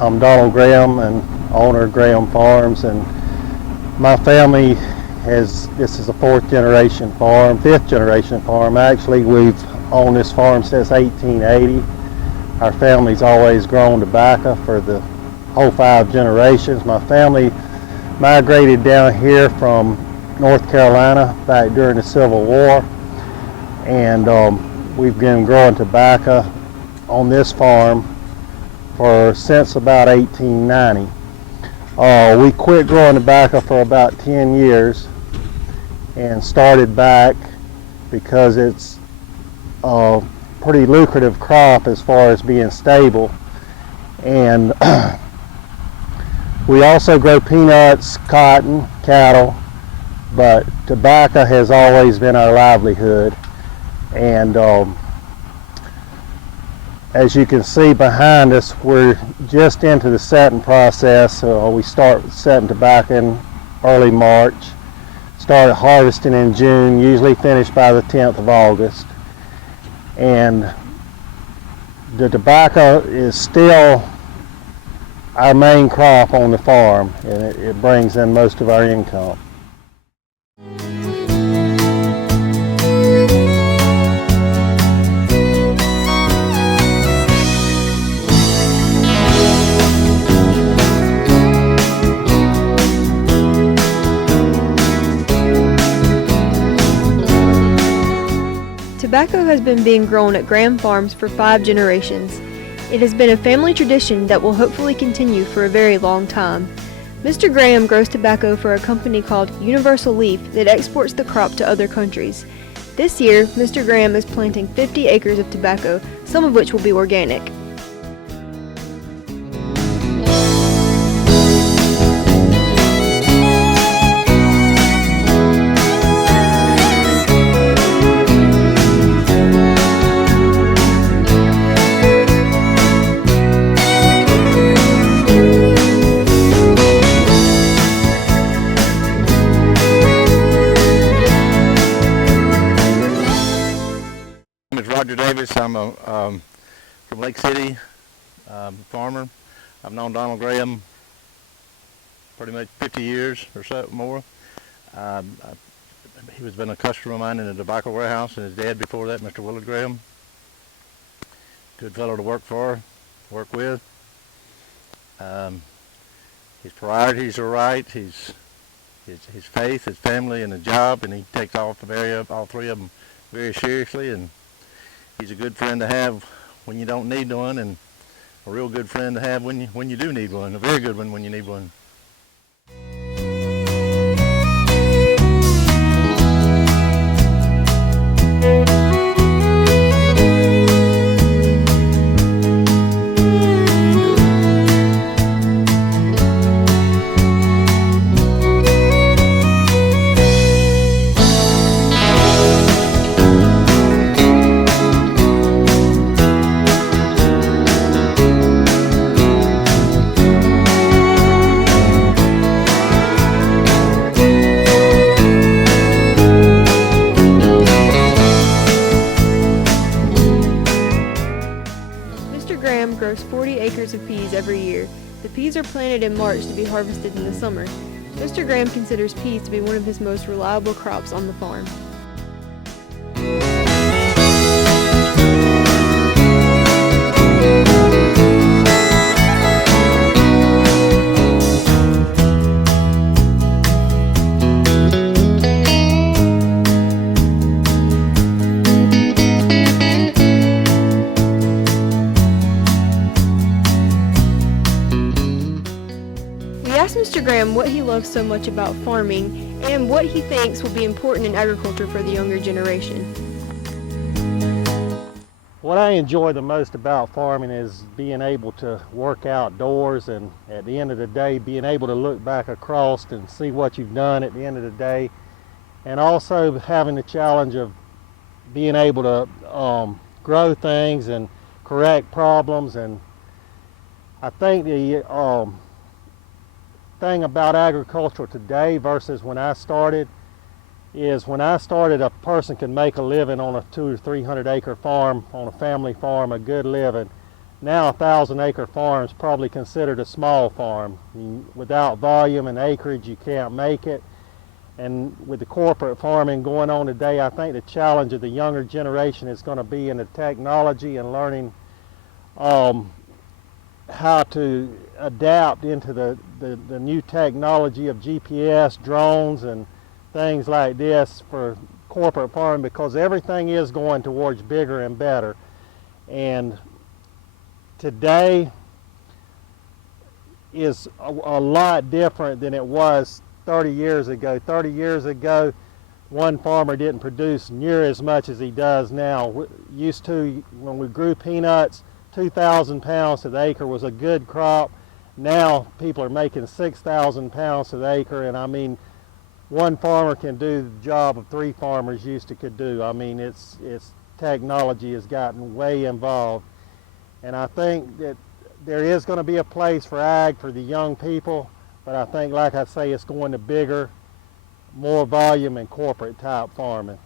I'm Donald Graham, and owner of Graham Farms, and my family this is a fifth generation farm. Actually, we've owned this farm since 1880. Our family's always grown tobacco for the whole 5 generations. My family migrated down here from North Carolina back during the Civil War, and we've been growing tobacco on this farm since about 1890. We quit growing tobacco for about 10 years and started back because it's a pretty lucrative crop as far as being stable. And we also grow peanuts, cotton, cattle, but tobacco has always been our livelihood. And as you can see behind us, we're just into the setting process. We start setting tobacco in early March, start harvesting in June, usually finish by the 10th of August. And the tobacco is still our main crop on the farm, and it brings in most of our income. Tobacco has been being grown at Graham Farms for 5 generations. It has been a family tradition that will hopefully continue for a very long time. Mr. Graham grows tobacco for a company called Universal Leaf that exports the crop to other countries. This year, Mr. Graham is planting 50 acres of tobacco, some of which will be organic. Roger Davis. I'm from Lake City, farmer. I've known Donald Graham pretty much 50 years or so more. He was been a customer of mine in the tobacco warehouse, and his dad before that, Mr. Willard Graham. Good fellow to work with. His priorities are right. His faith, his family, and the job, and he takes all 3 of them very seriously. And he's a good friend to have when you don't need one, and a real good friend to have when you do need one, a very good one when you need one. Grows 40 acres of peas every year. The peas are planted in March to be harvested in the summer. Mr. Graham considers peas to be one of his most reliable crops on the farm. Mr. Graham what he loves so much about farming and what he thinks will be important in agriculture for the younger generation. What I enjoy the most about farming is being able to work outdoors, and at the end of the day being able to look back across and see what you've done at the end of the day, and also having the challenge of being able to grow things and correct problems. And I think the thing about agriculture today versus when I started is a person could make a living on a 200 or 300 acre farm, on a family farm, a good living. Now a 1,000-acre farm is probably considered a small farm. Without volume and acreage, you can't make it. And with the corporate farming going on today, I think the challenge of the younger generation is going to be in the technology and learning how to adapt into the new technology of GPS, drones, and things like this for corporate farming, because everything is going towards bigger and better. And today is a lot different than it was 30 years ago. 30 years ago, one farmer didn't produce near as much as he does now. Used to, when we grew peanuts, 2,000 pounds to the acre was a good crop. Now people are making 6,000 pounds to the acre, and I mean, one farmer can do the job of 3 farmers used to could do. I mean, it's technology has gotten way involved, and I think that there is going to be a place for ag for the young people, but I think, like I say, it's going to bigger, more volume and corporate type farming.